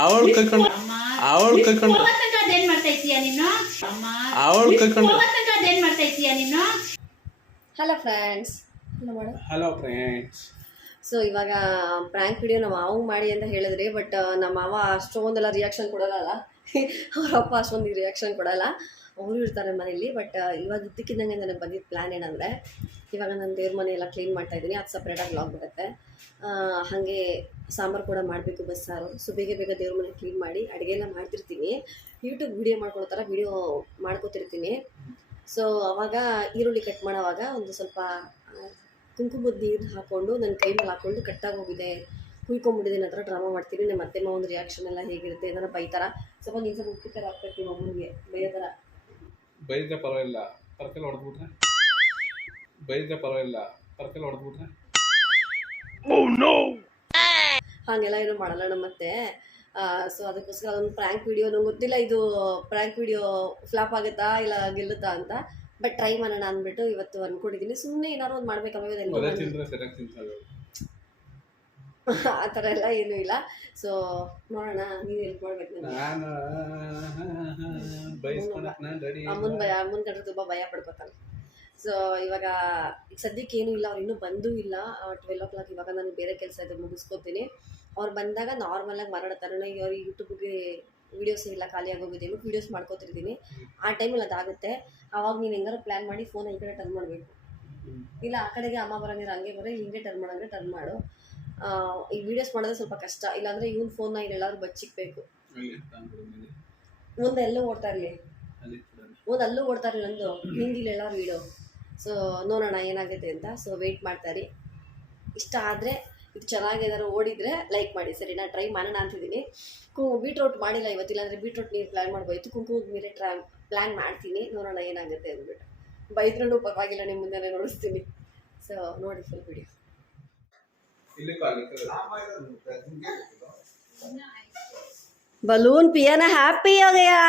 ಅವಳು ಕೈಕೊಂಡು ಅವಳು ಕೈಕೊಂಡು ಏನ್ ಮಾಡ್ತಾ ಇದ್ದೀಯ ನೀನು ಅವಳು ಕೈಕೊಂಡು ಏನ್ ಮಾಡ್ತಾ ಇದ್ದೀಯ ನೀನು. Hello friends. Hello friends. So ಇವಾಗ ಪ್ರ್ಯಾಂಕ್ ವಿಡಿಯೋ ನಮ್ಮ ಮಾವು ಮಾಡಿ ಅಂತ ಹೇಳಿದ್ರಿ, ಬಟ್ ನಮ್ಮ ಮಾವ ಅಷ್ಟೊಂದೆಲ್ಲ ರಿಯಾಕ್ಷನ್ ಕೊಡಲ್ಲ. ಅವರಪ್ಪ ಅಷ್ಟೊಂದು ರಿಯಾಕ್ಷನ್ ಕೊಡಲ್ಲ, ಅವರು ಇರ್ತಾರೆ ಮನೇಲಿ. ಬಟ್ ಇವಾಗ ಇದ್ದಕ್ಕಿದ್ದಂಗೆ ನನಗೆ ಬಂದಿದ್ದ ಪ್ಲ್ಯಾನ್ ಏನಂದರೆ, ಇವಾಗ ನಾನು ದೇವ್ರ ಮನೆ ಎಲ್ಲ ಕ್ಲೀನ್ ಮಾಡ್ತಾಯಿದ್ದೀನಿ, ಅದು ಸಪ್ರೇಟಾಗಿ ವ್ಲಾಗ್ ಬರುತ್ತೆ. ಹಾಗೆ ಸಾಂಬಾರು ಕೂಡ ಮಾಡಬೇಕು, ಬಸ್ಸಾರು. ಸೊ ಬೇಗ ಬೇಗ ದೇವ್ರ ಮನೆ ಕ್ಲೀನ್ ಮಾಡಿ ಅಡುಗೆ ಎಲ್ಲ ಮಾಡ್ತಿರ್ತೀನಿ. ಯೂಟ್ಯೂಬ್ ವೀಡಿಯೋ ಮಾಡ್ಕೊಳ್ಳೋ ಥರ ವೀಡಿಯೋ ಮಾಡ್ಕೋತಿರ್ತೀನಿ. ಸೊ ಅವಾಗ ಈರುಳ್ಳಿ ಕಟ್ ಮಾಡೋವಾಗ ಒಂದು ಸ್ವಲ್ಪ ಕುಂಕುಮದ ನೀರು ಹಾಕ್ಕೊಂಡು ನನ್ನ ಕೈ ಮೇಲೆ ಹಾಕ್ಕೊಂಡು ಕಟ್ಟಾಗಿ ಹೋಗಿದೆ, ಕುಯ್ಕೊಂಡ್ಬಿಟ್ಟಿದ್ದೀನಿ, ಆ ಥರ ಡ್ರಾಮಾ ಮಾಡ್ತೀನಿ. ನಮ್ಮ ಅತ್ತೆ ಮಾವನ ರಿಯಾಕ್ಷನ್ ಎಲ್ಲ ಹೇಗಿರುತ್ತೆ, ಏನಾರ ಬೈತಾರ, ಸ್ವಲ್ಪ ನೀನು ಸ್ವಲ್ಪ ಉಪ್ಪು ಥರ ಹಾಕ್ಬೇಕು ಅಮ್ಮನಿಗೆ ಬೈಯೋ ಥರ. ಬೈದ್ರೆ ಪರವಾಗಿಲ್ಲ, ಪರ್ಕಲ್ ಹೊಡೆದ್ಬಿಟ್ರೆ ಹಾಗೆಲ್ಲ ಏನೂ ಮಾಡಲ್ಲ ನಮ್ಮತ್ತೆ. ಸೊ ಅದಕ್ಕೋಸ್ಕರ ಅದೊಂದು ಪ್ರ್ಯಾಂಕ್ ವಿಡಿಯೋ, ನಂಗೆ ಗೊತ್ತಿಲ್ಲ ಇದು ಪ್ರ್ಯಾಂಕ್ ವಿಡಿಯೋ ಫ್ಲಾಪ್ ಆಗುತ್ತಾ ಇಲ್ಲ ಗೆಲ್ಲುತ್ತಾ ಅಂತ, ಬಟ್ ಟ್ರೈ ಮಾಡೋಣ ಅಂದ್ಬಿಟ್ಟು ಇವತ್ತು ಅಂದ್ಕೊಂಡಿದ್ದೀನಿ. ಸುಮ್ಮನೆ ಏನಾದ್ರು ಒಂದು ಮಾಡ್ಬೇಕಲ್ಲ, ಆ ಥರ ಎಲ್ಲ ಏನೂ ಇಲ್ಲ. ಸೊ ನೋಡೋಣ, ನೀವು ಹೆಲ್ಪ್ ಮಾಡ್ಬೇಕು. ಅಮ್ಮನ ಕಂಡ್ರೆ ತುಂಬ ಭಯ ಪಡ್ಕೋತಾನೆ. ಸೊ ಇವಾಗ ಸದ್ಯಕ್ಕೆ ಏನೂ ಇಲ್ಲ, ಅವ್ರು ಇನ್ನೂ ಬಂದೂ ಇಲ್ಲ. 12 o'clock ಇವಾಗ ನಾನು ಬೇರೆ ಕೆಲಸ ಇದೆ ಮುಗಿಸ್ಕೊತೀನಿ. ಅವ್ರು ಬಂದಾಗ ನಾರ್ಮಲಾಗಿ ಮಾತಾಡ್ತಾರೆ. ಅವ್ರು ಯೂಟ್ಯೂಬ್ಗೆ ವೀಡಿಯೋಸ್ ಎಲ್ಲ ಖಾಲಿಯಾಗಿ ಹೋಗಿದೆ, ವೀಡಿಯೋಸ್ ಮಾಡ್ಕೋತಿರ್ತೀನಿ. ಆ ಟೈಮಲ್ಲಿ ಅದಾಗುತ್ತೆ. ಆವಾಗ ನೀನು ಹೆಂಗಾರು ಪ್ಲ್ಯಾನ್ ಮಾಡಿ ಫೋನ್ ಈ ಕಡೆ ಟರ್ನ್ ಮಾಡಬೇಕು, ಇಲ್ಲ ಆ ಕಡೆಗೆ ಅಮ್ಮ ಬರೋಂಗಿರ ಹಂಗೆ ಬರೋ, ಹಿಂಗೆ ಟರ್ನ್ ಮಾಡೋಂಗೆ ಟರ್ನ್ ಮಾಡು. ಈ ವೀಡಿಯೋಸ್ ಮಾಡೋದೇ ಸ್ವಲ್ಪ ಕಷ್ಟ, ಇಲ್ಲಾಂದರೆ ಇವ್ನ ಫೋನ್ನ ಇಲ್ಲೆಲ್ಲಾದ್ರೂ ಬಚ್ಚಿಕ್ಬೇಕು. ಮುಂದೆ ಎಲ್ಲೂ ಓಡ್ತಾ ಇರಲಿ, ಒಂದು ಅಲ್ಲೂ ಓಡ್ತಾ ಇರಲಿ, ನಂದು ಹಿಂಗೆ ಇಲ್ಲೆಲ್ಲಾರು ಇಡೋ. ಸೊ ನೋಡೋಣ ಏನಾಗುತ್ತೆ ಅಂತ. ಸೊ ವೆಯ್ಟ್ ಮಾಡ್ತಾರೆ. ಇಷ್ಟ ಆದರೆ, ಇದು ಚೆನ್ನಾಗಿ ಏನಾದ್ರು ಓಡಿದರೆ ಲೈಕ್ ಮಾಡಿ, ಸರಿ? ನಾನು ಟ್ರೈ ಮಾಡೋಣ ಅಂತಿದ್ದೀನಿ. ಬೀಟ್ರೋಟ್ ಮಾಡಿಲ್ಲ ಇವತ್ತಿಲ್ಲಾಂದರೆ ಬೀಟ್ರೋಟ್ ನೀರು ಪ್ಲ್ಯಾನ್ ಮಾಡ್ಬೋಯ್ತು. ಕುಂಕುಮದ ನೀರೇ ಪ್ಲ್ಯಾನ್ ಮಾಡ್ತೀನಿ, ನೋಡೋಣ ಏನಾಗುತ್ತೆ ಅಂದ್ಬಿಟ್ಟು. ಬೈದ್ರೂ ಪರವಾಗಿಲ್ಲ, ನಿಮ್ಮ ಮುಂದೆ ನೋಡಿಸ್ತೀನಿ. ಸೊ ನೋಡಿ ಫುಲ್ ವಿಡಿಯೋ. बलून पिया ना, हैप्पी हो गया.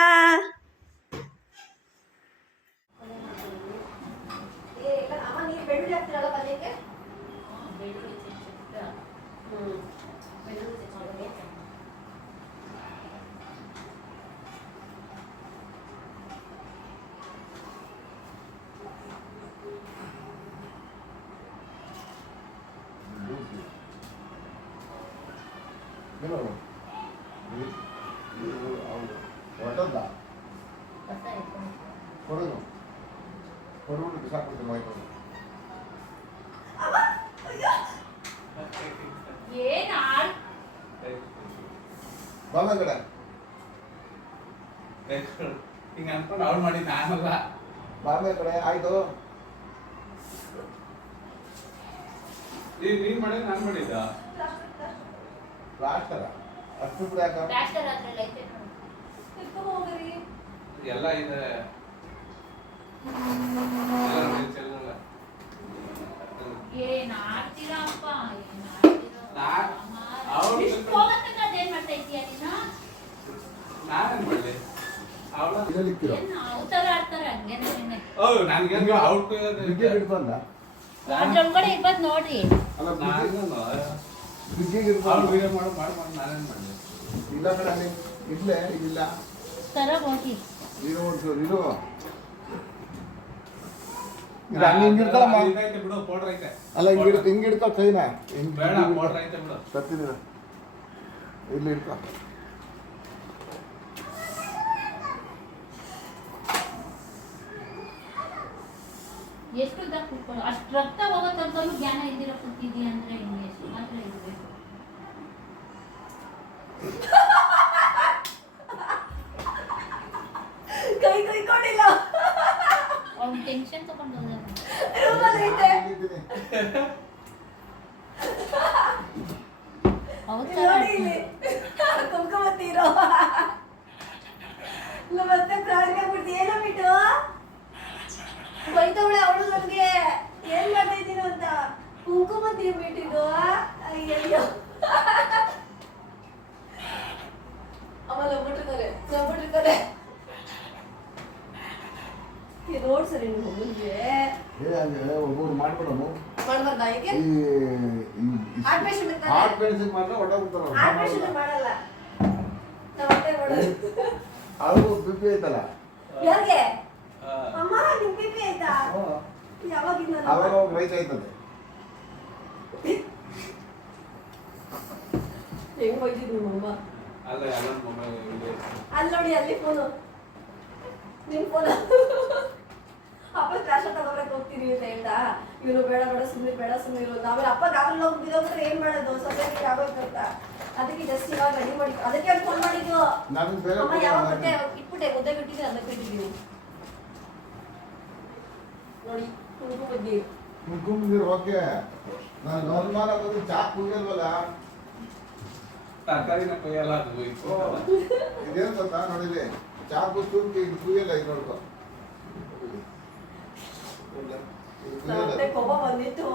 ಹಿಂಗೆ ಅನ್ಕೊಂಡು ಅವ್ರು ಮಾಡಿ ನಾನಲ್ಲ ಬಾಂಬೆ ಕಡೆ ಆಯ್ತು. ನೀನ್ ಮಾಡಿದ್ ನಾನು ಮಾಡಿದ್ದ ಪ್ಲಾಸ್ಟರ ಅಷ್ಟು ಕೂಡ ಎಲ್ಲ ಇದೆ. ನಾನೇನ್ ಮಾಡ್ಲಿ, ನೋಡ್ರಿ ಇಲ್ಲ ಕಡೆ ಇಡ್ಲೆ ಇಲ್ಲ ಹೋಗಿ ಅಲ್ಲ ಹಿಂಗೆ ಹಿಡ್ಕೊ ಕೈನ ಸತ್ತಿನ ಇಲ್ಲಿ ಹಿಡ್ಕೊ. ಎಷ್ಟು ಅಷ್ಟು ರಕ್ತ ಹೋಗೋ ತನಕನೂ ಜ್ಞಾನ ಇಲ್ದಿರೋ ಕೂತಿದ್ಯಾ ಅಂದ್ರೆ ಹಿಂಗೆ ಎಷ್ಟು ಮಾತ್ರ ಇರಬೇಕು. ಕೈ ಕೊಡಿಲ್ಲ, ಅವ್ನು ಟೆನ್ಷನ್ ತಗೊಂಡು ಹೋದ. ಕುಂಕುಮ ತೀರೋ ಮತ್ತೆ ಪ್ರಾಣಿಗೆ ಬಿಡ್ತು. ಏನೋ ಬಿಟ್ಟು ಬೈತವಳೆ ಅವಳು ನನಗೆ, ಏನ್ ಮಾಡ್ತಾ ಇದ್ದೀನೋ ಅಂತ. ಕುಂಕುಮ ತೀರ್ಬಿಟ್ಟಿದ್ದು. ಅಯ್ಯಯ್ಯೋ, ಆಮೇಲೆ ಹೋಗ್ಬಿಟ್ಟಿರ್ತಾರೆ. ರೋಡ್ ಸರಿ ನಿಮ್ಗೆ ಒಬ್ಬರು ಮಾಡ್ಬಿಡೋನು ಮಾಡ್ಬಾರ್ದಾ? ಈಗ ಹಾರ್ಟ್ ಪೇಷಂಟ್ ಮಾತ್ರ ಹೊಟ್ಟೋಗ್ಬಿಡ್ತಾರ. ಮಾಡಲ್ಲ. ಪಿ ಐತಲ್ಲ ಯಾರಿಗೆ ಆ, ಅಮ್ಮ ನಿಮ್ ಪಿಪಿ ಆಯ್ತಾ ಯಾವಾಗಿಂದ ಅವಾಗ ಹೋಗಿ ರೈತ ಆಯ್ತದೆ. ಹೆಂಗ್ ಹೋಯ್ತಿದ್ ನಿಮ್ಮಮ್ಮ ಅಲ್ಲ ಎಲ್ಲ ಮೊಬೈಲ್ ಇದೆ. ಅಲ್ಲಿ ನೋಡಿ ಅಲ್ಲಿ ಫೋನು ನಿಮ್ ಫೋನ್ ಅಪ್ಪ ಕ್ಲಾಸ್ ತಗೋಬೇಕು ಹೋಗ್ತೀನಿ ಅಂತ ಹೇಳ್ದ ಇವನು ಬೇಡ ಬೇಡ ಸುಮ್ಮನೆ ಇರು ಆಮೇಲೆ ಅಪ್ಪ ಗಾಬರಿ ಹೋಗಿ ಬಿದ್ದೋಗ್ಬಿಟ್ರೆ ಏನ್ ಮಾಡೋದು ಸೊಸೈಟಿಗೆ ಆಗೋಯ್ತು ಅಂತ ಅದಕ್ಕೆ ಜಸ್ಟ್ ಇವಾಗ ರೆಡಿ ಮಾಡಿ ಅದಕ್ಕೆ ಅವ್ರು ಫೋನ್ ಮಾಡಿದ್ದು ನಾನು ಬೇರೆ ಅಮ್ಮ ಯಾವಾಗ ಬಟ್ಟೆ ಇಟ್ಬಿಟ್ಟೆ ಮುದ್ದೆ ಬಿಟ್ಟಿದ್ರೆ ಅದಕ್ಕೆ ಇಟ್ಟಿದ್ದೀನಿ ನೋಡಿ ಕುಂಕು ಬದ್ದಿ ಕುಂಕುಮದಿರು ಓಕೆ. ನಾನು ನಾರ್ಮಲ್ ಆಗೋದು ಚಾ ಕುಡಿಯಲ್ವಲ್ಲ. ತರಕಾರಿನ ಕೊಯ್ಯಲ್ಲ ಅದು ಇತ್ತು. ಇದೇನು ಗೊತ್ತಾ ನೋಡಿಲಿ ಚಾ ಕುಡಿದು ಇದು ಕುಯ್ಯಲ್ಲ ಇದು ನೋಡ್ಕೊ. ಮತ್ತೆ ಕೋಪ ಬಂದಿತ್ತು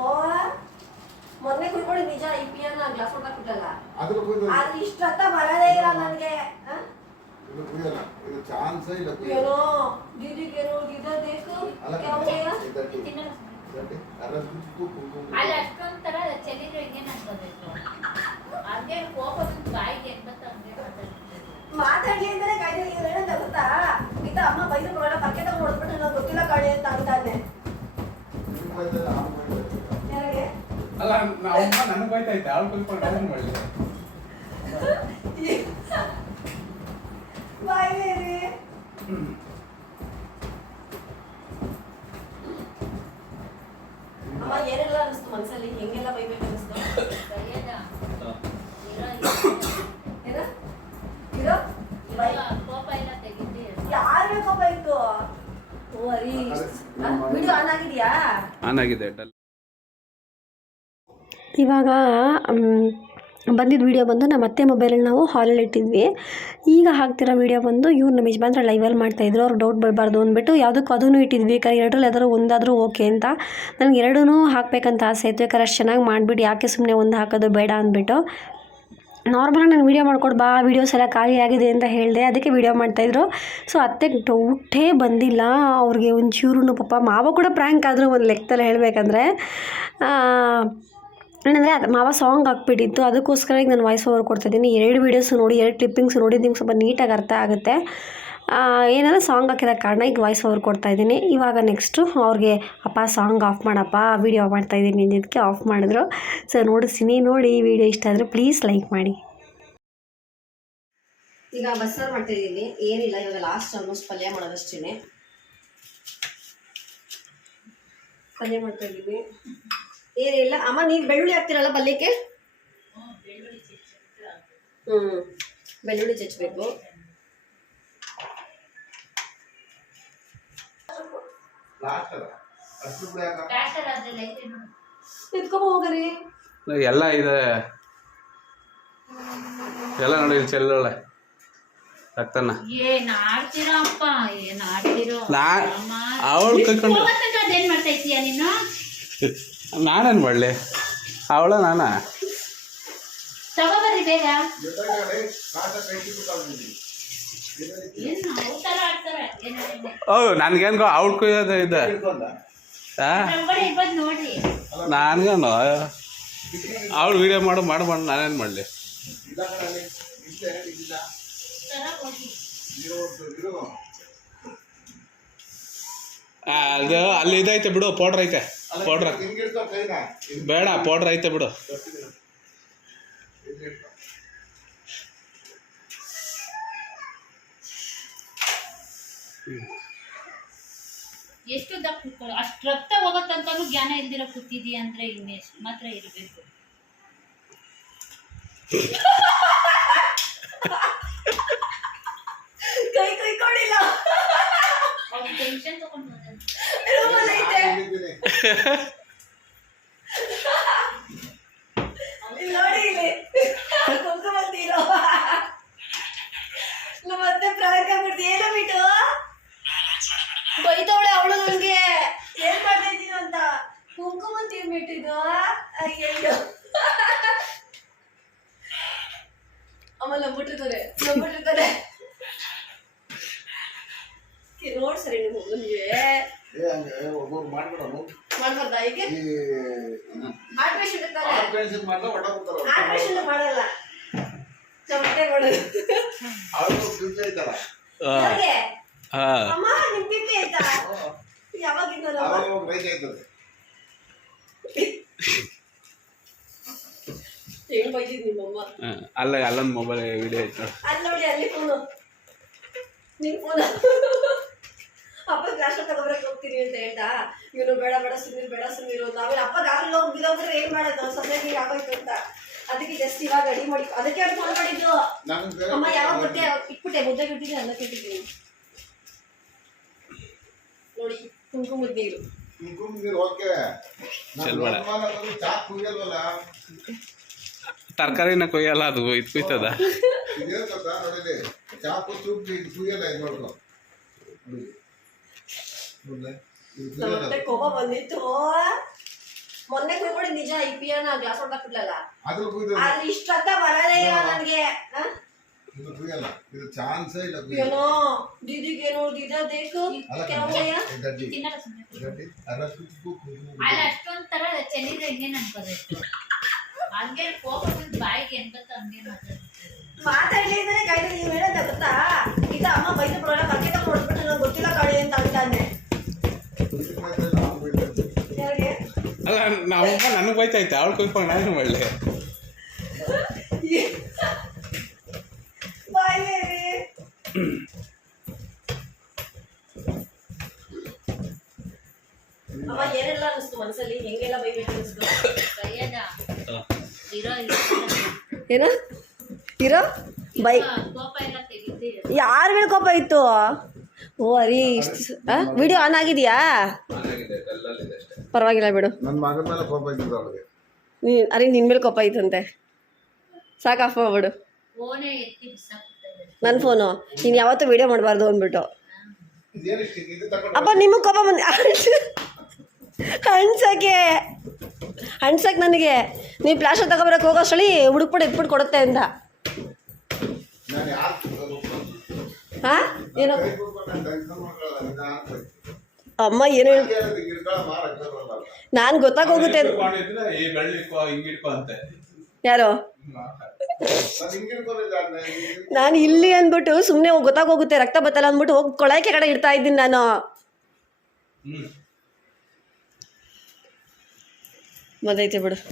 ಮೊನ್ನೆ ಕುಡ್ಕೊಂಡು ನಿಜ ಈ ಪಿಯನ್ನ ಗ್ಲಾಸ್ ಹೊಡ್ದಾಕ್ಬಿಟ್ಟಲ್ಲ ಅದ್ರ ಕುಯ್ದು ಆದ್ರೆ ಇಷ್ಟತ್ತ ಬರದೇ ಇಲ್ಲ ನನಗೆ ಇದು ಕುಯ್ಯಲ್ಲ. ಇದು ಚಾನ್ಸೇ ಇಲ್ಲ ಏನೋ ಕುಯ್ಯಲ್ಲ. ದೀದಿಗೇನೋ ಇದು ಬೇಕು ಅಲ್ಲ ಇದಕ್ಕೆ ತಿನ್ನಲ್ಲ. ಅರಷ್ಟು ಕುಂಕುಮ ಅಲ್ಲಿ ಅಷ್ಟೊಂಥರ ಚೆಲ್ಲಿದ್ರೆ ಇನ್ನೇನು ಅನ್ಕೋಬೇಕು ಹಂಗೆ ಕೋಪ ಬಂದು ಬಾಯಿಗೆ ಎಂಬತ್ತು ಹಂಗೆ ಮಾತಾಡ್ತಿದ್ರು. ಮಾತಾಡ್ಲಿ ಅಂತಾನೆ ಕಾಯ್ದೆ ಏನಂತ ಗೊತ್ತಾ ಇದ್ದ ಅಮ್ಮ ಬೈದು ಕೊಡಲ್ಲ ಪಕ್ಕೆ ತಗೊಂಡು ಹೊಡ್ಬಿಟ್ಟು ನಂಗೆ ಗೊತ್ತಿಲ್ಲ ಕಣೆ ಅಂತ ಅಂತಾನೆ ಯಾರಿಗೆ ಅಲ್ಲ ಅಮ್ಮ ನನಗೆ ಬೈತೈತೆ ಅವಳು ಕುತ್ಕೊಂಡು ಅವನು ಮಾಡಲಿ. ಬಾಯ್ಲೇರಿ ಅಮ್ಮ ಏನೆಲ್ಲ ಅನಿಸ್ತು ಮನ್ಸಲ್ಲಿ ಹೆಂಗೆಲ್ಲ ಬೈಬೇಕು ಅನಿಸ್ತು ಬೈಯದ. ಏನ ಇರೋ ಬೈ ಕೋಪ ಎಲ್ಲ ತೆಗಿತಿ ಯಾರು ಕೋಪ ಇತ್ತು ಓ ಹರಿ ವಿಡಿಯೋ ಆನ್ ಆಗಿದ್ಯಾ ಆನ್ ಆಗಿದೆ. ಇವಾಗ ಬಂದಿದ್ದ ವೀಡಿಯೋ ಬಂದು ನಮ್ಮ ಅತ್ತೆ ಮೊಬೈಲಲ್ಲಿ ನಾವು ಹಾಲಲ್ಲಿ ಇಟ್ಟಿದ್ವಿ. ಈಗ ಹಾಕ್ತಿರೋ ವೀಡಿಯೋ ಬಂದು ಇವ್ರು ನಮ್ಮ ಯಜಮಾನ್ರ ಲೈವಲ್ಲಿ ಮಾಡ್ತಾಯಿದ್ರು. ಅವ್ರಿಗೆ ಡೌಟ್ ಬರಬಾರ್ದು ಅಂದ್ಬಿಟ್ಟು ಯಾವುದಕ್ಕೂ ಅದನ್ನು ಇಟ್ಟಿದ್ವಿ. ಯಾಕಂದ್ರೆ ಎರಡರಲ್ಲಿ ಯಾವ್ದಾದ್ರು ಒಂದಾದರೂ ಓಕೆ ಅಂತ. ನನಗೆ ಎರಡೂ ಹಾಕಬೇಕಂತ ಆಸೆ ಇತ್ತು. ಯಾಕಂದ್ರೆ ಅಷ್ಟು ಚೆನ್ನಾಗಿ ಮಾಡಿಬಿಟ್ಟು ಯಾಕೆ ಸುಮ್ಮನೆ ಒಂದು ಹಾಕೋದು ಬೇಡ ಅಂದ್ಬಿಟ್ಟು ನಾರ್ಮಲಾಗಿ ನಾನು ವೀಡಿಯೋ ಮಾಡ್ಕೊಂಡು ಬಾ ವೀಡಿಯೋಸ್ ಎಲ್ಲ ಖಾಲಿ ಆಗಿದೆ ಅಂತ ಹೇಳಿದೆ. ಅದಕ್ಕೆ ವೀಡಿಯೋ ಮಾಡ್ತಾಯಿದ್ರು. ಸೊ ಅತ್ತೆಗೆ ಡೌಟೇ ಬಂದಿಲ್ಲ ಅವ್ರಿಗೆ ಒಂಚೂರು. ಪಾಪ ಮಾವ ಕೂಡ ಪ್ರ್ಯಾಂಕ್ ಆದರೂ ಒಂದು ಲೆಕ್ಕದಲ್ಲಿ ಹೇಳಬೇಕಂದ್ರೆ ಏನಂದರೆ ಅದು ಮಾವ ಸಾಂಗ್ ಹಾಕ್ಬಿಟ್ಟಿತ್ತು. ಅದಕ್ಕೋಸ್ಕರ ಈಗ ನಾನು ವಾಯ್ಸ್ ಓವರ್ ಕೊಡ್ತಾಯಿದ್ದೀನಿ. 2 ವೀಡಿಯೋಸ್ ನೋಡಿ 2 ಕ್ಲಿಪ್ಪಿಂಗ್ಸ್ ನೋಡಿ ನಿಮ್ಗೆ ಸ್ವಲ್ಪ ನೀಟಾಗಿ ಅರ್ಥ ಆಗುತ್ತೆ. ಏನಂದರೆ ಸಾಂಗ್ ಹಾಕಿರೋ ಕಾರಣ ಈಗ ವಾಯ್ಸ್ ಓವರ್ ಕೊಡ್ತಾಯಿದ್ದೀನಿ. ಇವಾಗ ನೆಕ್ಸ್ಟು ಅವ್ರಿಗೆ ಅಪ್ಪ ಸಾಂಗ್ ಆಫ್ ಮಾಡಪ್ಪ ವೀಡಿಯೋ ಮಾಡ್ತಾಯಿದ್ದೀನಿ ಅಂದಿದ್ದಕ್ಕೆ ಆಫ್ ಮಾಡಿದ್ರು. ಸೊ ನೋಡಿಸ್ತೀನಿ. ನೋಡಿ ವೀಡಿಯೋ ಇಷ್ಟ ಆದರೆ ಪ್ಲೀಸ್ ಲೈಕ್ ಮಾಡಿ. ಈಗ ಬಸ್ಸಾರು ಮಾಡ್ತಾ ಇದ್ದೀನಿ. ಏನಿಲ್ಲ ಇವಾಗ ಲಾಸ್ಟ್ ಆಲ್ಮೋಸ್ಟ್ ಪಲ್ಯ ಮಾಡೋದಷ್ಟೇ. ಪಲ್ಯ ಮಾಡ್ತಾ ಇದ್ದೀನಿ. ಏನಿಲ್ಲ ಅಮ್ಮ ನೀವು ಬೆಳ್ಳುಳ್ಳಿ ಹಾಕ್ತಿರಲ್ಲ ಪಲ್ಯಕ್ಕೆ? ಬೆಳ್ಳುಳ್ಳಿ ಚಚ್ಚಬೇಕು. ಎತ್ಕೊಂಬ ಹೋಗರಿ ಎಲ್ಲ ಇದೆ ಎಲ್ಲ ನೋಡಿ ಇಲ್ಲಿ ಚೆಲ್ಲಳೆ ರಕ್ತನ ಏನ್ ಆಡ್ತೀರೋ ಅಪ್ಪ ಏನ್ ಆಡ್ತೀರೋ ಅವಳು ಕೈಕೊಂಡು ಏನ್ ಮಾಡ್ತಾ ಇದ್ದೀಯ ನೀನು ನಾನೇನು ಮಾಡಲಿ ಅವಳ ನಾನ ತಗೋಬರ್ರಿ ಬೇಗ ಏನು ಔತರ ಆಡ್ತಾರೆ ಓ ನನ್ಗೇನ್ಗೋ ಅವಳು ಕುಯ್ಯೋದು ಇದೆ ಬಂದು ನೋಡ್ರಿ ನನ್ಗೇನು ಅವಳು ವಿಡಿಯೋ ಮಾಡು ನಾನೇನು ಮಾಡಲಿ ಅದು ಅಲ್ಲಿ ಇದೈತೆ ಬಿಡು ಪೌಡ್ರ್ ಐತೆ ಪೌಡ್ರ್ ಬೇಡ ಪೌಡ್ರ್ ಐತೆ ಬಿಡು ಎಷ್ಟು ದಪ್ಪ ಕೂತ್ಕೊಳ್ಳೋ ಅಷ್ಟು ರಕ್ತ ಹೋಗತ್ತಂತಾನು ಜ್ಞಾನ ಇಲ್ದಿರೋ ಕೂತಿದೀಯ ಅಂದ್ರೆ ಇನ್ನೆಷ್ಟು ಮಾತ್ರ ಇರಬೇಕು. ಕೈ ಕೈ ಕೊಡಿಲ್ಲ ಅವ್ರು ಟೆನ್ಷನ್ ತಗೊಂಡು ನೋಡಿ ಇಲ್ಲಿ ಕುಂಕುಮ ತೀರೋ ಮತ್ತೆ ಪ್ರಾಂಕ್ ಆಗ್ಬಿಡ್ತು. ಏನೋ ಬಿಟ್ಟು ಬೈತವಳೆ ಅವಳು ನನಗೆ ಏನ್ ಮಾಡ್ತಾ ಇದ್ದೀನ ಅಂತ. ಕುಂಕುಮ ತಿನ್ಬಿಟ್ಟಿದ್ದು ಅಯ್ಯಯ್ಯೋ ಆಮೇಲೆ ನಂಬಿಟ್ಟಿರ್ತಾರೆ ನೋಡ್ ಸರಿ ನಿಮ್ಮ ಹುಡುಗನಿಗೆ ಮಾಡ್ಬಾರ್ದಾ ಈಗ ಆಪರೇಷನ್ ಆಪರೇಷನ್ ಮಾಡಲ್ಲ ಹೊಟ್ಟೆ ಮಾಡೋದು ಹಾ ಅಮ್ಮ ನಿಮ್ ಪಿಪಿ ಆಯ್ತಾ ಯಾವಾಗಿಂದ ಅವಾಗ ಹೋಗಿ ರೈತ ಆಯ್ತದೆ. ಹೆಂಗ್ ಬೈದಿದ್ ನಿಮ್ಮಮ್ಮ ಅಲ್ಲೊಂದು ಮೊಬೈಲ್ ವಿಡಿಯೋ ಐತೆ ನೋಡಿ. ಅಲ್ಲಿ ನೋಡಿ ಅಲ್ಲಿ ಫೋನು ನಿನ್ ಫೋನ್ ಅಪ್ಪ ಕ್ಲಾಸ್ ತಗೊಬರಕ್ ಹೋಗ್ತೀನಿ ಅಂತ ಹೇಳ್ತಾ ಇವನು ಬೇಡ ಬೇಡ ಸುಮ್ಮೀರು ನಾವೇನು ಅಪ್ಪ ಗಾರಲ್ಲಿ ಹೋಗಿ ಬಿದೋಗ್ರೆ ಏನ್ ಮಾಡೋದು ಸೊಸೈಟಿ ಆಗೋಯ್ತು ಅಂತ ಅದಕ್ಕೆ ಜಸ್ಟ್ ಇವಾಗ ರೆಡಿ ಮಾಡಿ ಅದಕ್ಕೆ ಅವ್ರು ಫೋನ್ ಮಾಡಿದ್ದು. ಅಮ್ಮ ಯಾವಾಗ ಬಟ್ಟೆ ಇಟ್ಬಿಟ್ಟೆ ಮುದ್ದೆ ಬಿಟ್ಟಿದ್ದೀನಿ ಅನ್ನ ಕೆಟ್ಟಿದ್ದೀನಿ ನೋಡಿ ಕುಂಕುಮದ ನೀರು ನೀರು ಓಕೆ. ಚೆಲ್ಬೇಡ. ಚಾ ಕುಯ್ಯಲ್ವಲ್ಲ, ತರಕಾರಿನ ಕೊಯ್ಯಲ್ಲ, ಅದು ಇದು ಕುಯ್ತದ. ಇದೇನು ಗೊತ್ತಾ ನೋಡಿಲಿ, ಚಾಕು ಚೂಪ್ ಇದು ಕುಯ್ಯಲ್ಲ, ಇದು ನೋಡ್ಕೊ. ಮತ್ತೆ ಕೋಪ ಬಂದಿತ್ತು ಮೊನ್ನೆ ಕುಯ್ಕೊಂಡು ನಿಜ ಈ ಪಿಯನ ಗ್ಲಾಸ್ ಹೊಡ್ದಾಕ್ಬಿಡ್ಲಲ್ಲ ಅದ್ರ ಕುಯ್ದು ಆದ್ರೆ ಇಷ್ಟಂತ ಬರದೇ ಇಲ್ಲ ನನ್ಗೆ. ಇದು ಕುಯ್ಯಲ್ಲ, ಇದು ಚಾನ್ಸೇ ಇಲ್ಲ. ಏನೋ ದೀದಿಗೇನೋ ದೀದಾ ದೇಕು ಕೆಳಗಡೆಯ ಗಡ್ಡಿ ತಿನ್ನಲ್ಲ ಸುಮ್ನೆ. ಗಡ್ಡಿ ಅರಸು ಅಲ್ಲಿ ಅಷ್ಟೊಂಥರ ಚೆಲ್ಲಿದ್ರೆ ಇನ್ನೇನ್ ಅನ್ಕೋಬೇಕು. ಹಂಗೆ ಕೋಪ ಬಂದು ಬಾಯಿಗೆ ಎನ್ಕತ್ತ ಹಂಗೆ ಮಾತಾಡ್ಲಿದ್ರೆ ಕೈಲಿ ನೀವು ಹೇಳೋದ ಗೊತ್ತಾ ಈಗ ಅಮ್ಮ ಬೈದು ಬರೋಲ್ಲ ಬಕ್ಕೆ ತಗೊಂಡು ಹೊಡ್ಬಿಟ್ಟು ನಂಗೆ ಗೊತ್ತಿಲ್ಲ ಕಡೆ ಅಂತ ಅಂತಾನೆ ಯಾರಿಗೆ ಅಲ್ಲ ನಮ್ಮಮ್ಮ ನನಗೆ ಬೈತೈತೆ, ಅವಳು ಕುಯ್ಕೊಂಡು ನಾನು ಒಳ್ಳೆ ಬಾಯಿ ಅಮ್ಮ ಏನೆಲ್ಲ ಅನಿಸ್ತು ಮನಸ್ಸಲ್ಲಿ ಹೆಂಗೆಲ್ಲ ಬೈಬೇಕು ಅನಿಸ್ತು ಬೈಯದ ಇರೋ ಏನ ಇರೋ ಬೈ ಕೋಪ ಎಲ್ಲ ತೆಗಿದ್ದೆ. ಯಾರ ಮೇಲೆ ಕೋಪ ಇತ್ತು? ಓ ಅರಿ ವಿಡಿಯೋ ಆನ್ ಆಗಿದೆಯಾ? ಪರವಾಗಿಲ್ಲ ಬಿಡು. ನನ್ನ ಮಗನ ಮೇಲೆ ಕೋಪ ಇದ್ದಿದ್ದು ಅವಳಿಗೆ. ಅರೆ ನಿನ್ ಮೇಲೆ ಕೋಪ ಐತಂತೆ, ಸಾಕು ಆಫ್ ಮಾಡ್ಬಿಡು ಫೋನೇ ಎತ್ತಿ ಬಿಸಾಕ್ಬಿಡ್ತಾರೆ. ನನ್ನ ಫೋನು ನೀನು ಯಾವತ್ತೂ ವಿಡಿಯೋ ಮಾಡಬಾರ್ದು ಅಂದ್ಬಿಟ್ಟು. ಇದೇನಿಷ್ಟು ಇದು ತಗೊಂಡು ಅಪ್ಪ ನಿಮಗೆ ಕೋಪ ಬಂದು ಹಣ್ಸಕ್ಕೆ ನನಗೆ ನೀವು ಪ್ಲಾಸ್ಟರ್ ತಗೊಬರಕ್ಕೆ ಹೋಗೋಷ್ಟಳಿ ಹುಡುಕ್ಬಿಟ್ಟು ಎತ್ಬಿಟ್ಟು ಕೊಡುತ್ತೆ ಅಂತ. ನಾನು ಯಾರು ಹಾಂ ಏನೋ ಕೈ ಕೊಡ್ಕೊಂಡು ನಾನು ಟೆನ್ಷನ್ ಮಾಡ್ಕೊಳ್ಳಲ್ಲ, ನಿಧಾನ ಆಗ್ಬೇಕು. ಅಮ್ಮ ಏನು ನಾನು ಗೊತ್ತಾಗೋಗುತ್ತೆ ಈ ಬೆಳ್ಳಿ ಇಟ್ಕೋ ಹಿಂಗೆ ಇಟ್ಕೋ ಅಂತೆ. ಯಾರು ನಾನು ಹಿಂಗೆ ಹಿಡ್ಕೊಂಡಿದ್ದೆ. ನಾನು ಇಲ್ಲಿ ಅಂದ್ಬಿಟ್ಟು ಸುಮ್ಮನೆ ಗೊತ್ತಾಗೋಗುತ್ತೆ ರಕ್ತ ಬತ್ತಲ್ಲ ಅಂದ್ಬಿಟ್ಟು ಹೋಗಿ ಕೊಳಕ್ಕೆ ಕಡೆ ಇಡ್ತಾ ಇದ್ದೀನಿ ನಾನು. ಮದೈತೆ ಬಿಡು.